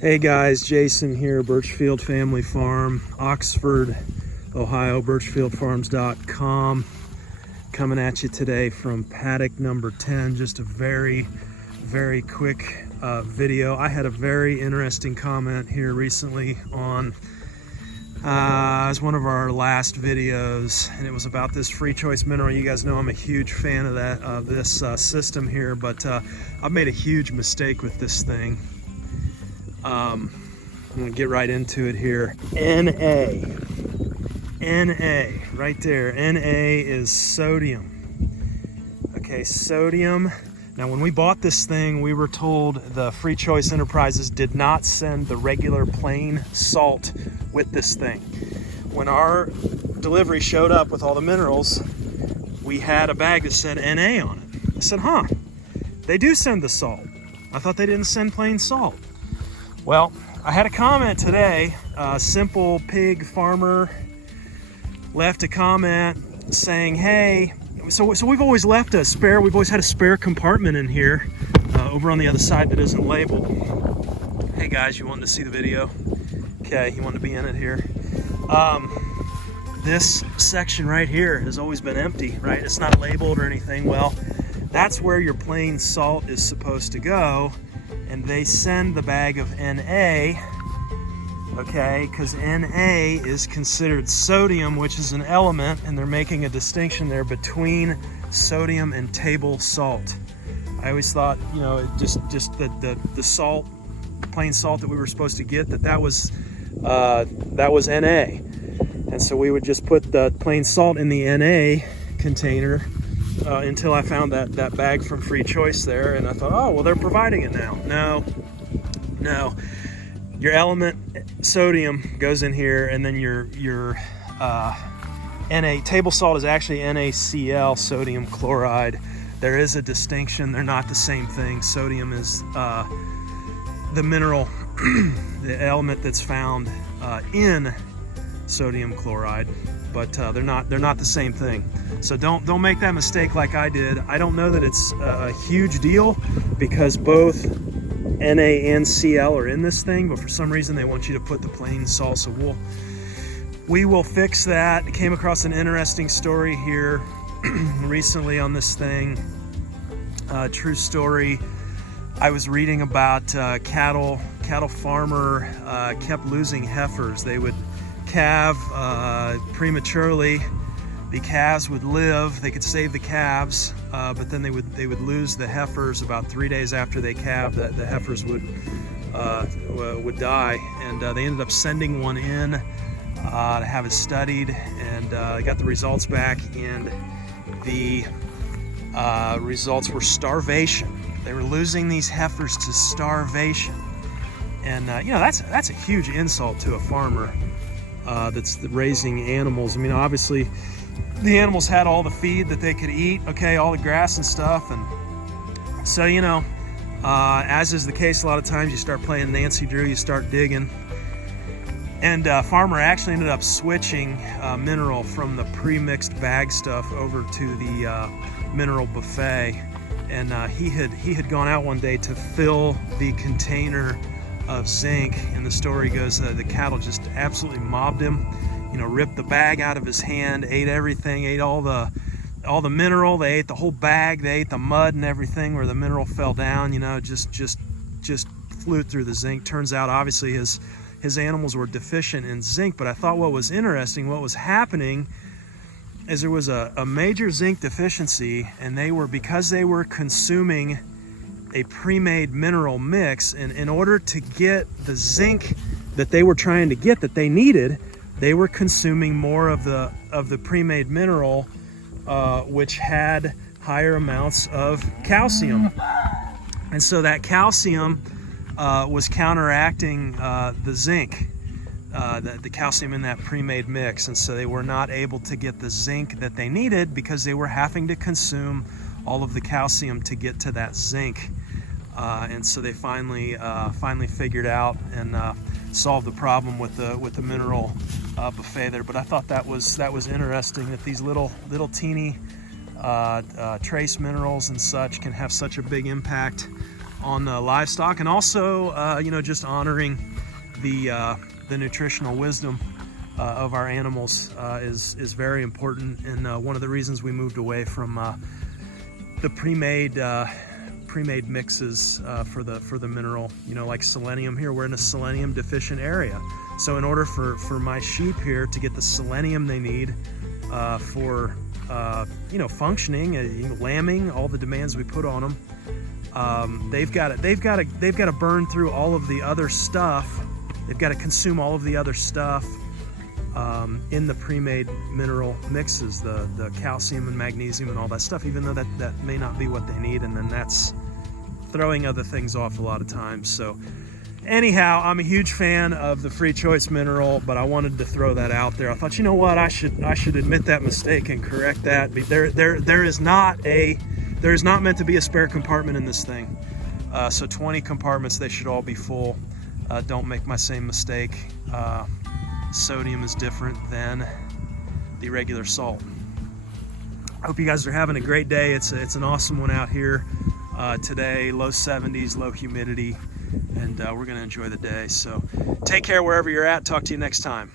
Hey guys, Jason here, Birchfield Family Farm, Oxford, Ohio, birchfieldfarms.com. Coming at you today from paddock number 10. Just a very quick video. I had a very interesting comment here recently on as one of our last videos, and it was about this free choice mineral. You guys know I'm a huge fan of this system here, but I've made a huge mistake with this thing. I'm gonna get right into it here. NA, right there. Na is sodium. Okay, sodium. Now, when we bought this thing, we were told the Free Choice Enterprises did not send the regular plain salt with this thing. When our delivery showed up with all the minerals, we had a bag that said NA on it. I said, huh, they do send the salt. I thought they didn't send plain salt. Well, I had a comment today. Simple Pig Farmer left a comment saying, hey, so we've always left a spare, we've always had a spare compartment in here over on the other side that isn't labeled. Hey guys, you wanted to see the video? Okay, you wanted to be in it here. This section right here has always been empty, right? It's not labeled or anything. Well, that's where your plain salt is supposed to go. And they send the bag of Na, okay, because Na is considered sodium, which is an element, and they're making a distinction there between sodium and table salt. I always thought, you know, just the salt, plain salt that we were supposed to get, that was Na, and so we would just put the plain salt in the Na container. Until I found that bag from Free Choice there, and I thought, oh, well, they're providing it now. No. Your element sodium goes in here, and then your Na table salt is actually NaCl, sodium chloride. There is a distinction. They're not the same thing. Sodium is the mineral, the element that's found in sodium chloride, but they're not the same thing. So don't make that mistake like I did. I don't know that it's a huge deal because both Na and Cl are in this thing, but for some reason they want you to put the plain salt. So we will fix that. I came across an interesting story here recently on this thing. True story. I was reading about cattle farmer kept losing heifers. They would calve prematurely. The calves would live, they could save the calves, but then they would lose the heifers about 3 days after they calved. The heifers would die, and they ended up sending one in to have it studied, and got the results back, and the results were starvation. They were losing these heifers to starvation, and you know, that's a huge insult to a farmer that's raising animals. I mean, obviously the animals had all the feed that they could eat, okay, all the grass and stuff, and so, you know, as is the case a lot of times, you start playing Nancy Drew, you start digging, and farmer actually ended up switching mineral from the pre-mixed bag stuff over to the mineral buffet, and he had gone out one day to fill the container of zinc, and the story goes the cattle just absolutely mobbed him. You know, ripped the bag out of his hand, ate everything, ate all the mineral. They ate the whole bag. They ate the mud and everything where the mineral fell down. You know, just flew through the zinc. Turns out, obviously, his animals were deficient in zinc. But I thought what was interesting, what was happening, is there was a major zinc deficiency, and because they were consuming a pre-made mineral mix, and in order to get the zinc that they were trying to get, that they needed, they were consuming more of the pre-made mineral, which had higher amounts of calcium, and so that calcium was counteracting the zinc, the calcium in that pre-made mix, and so they were not able to get the zinc that they needed because they were having to consume all of the calcium to get to that zinc, and so they finally figured out and solved the problem with the mineral buffet there. But I thought that was interesting, that these little teeny trace minerals and such can have such a big impact on the livestock, and also you know, just honoring the nutritional wisdom of our animals is very important, and one of the reasons we moved away from the pre-made mixes for the mineral, you know, like selenium. Here we're in a selenium deficient area, so in order for my sheep here to get the selenium they need for you know, functioning, you know, lambing, all the demands we put on them, they've got to burn through all of the other stuff. They've got to consume all of the other stuff in the pre-made mineral mixes, the calcium and magnesium and all that stuff, even though that may not be what they need, and then that's throwing other things off a lot of times. So anyhow, I'm a huge fan of the free choice mineral, but I wanted to throw that out there. I thought, you know what, I should admit that mistake and correct that. There is not meant to be a spare compartment in this thing. So 20 compartments, they should all be full. Don't make my same mistake. Sodium is different than the regular salt. I hope you guys are having a great day. It's an awesome one out here today. Low 70s, low humidity, and we're going to enjoy the day. So take care wherever you're at. Talk to you next time.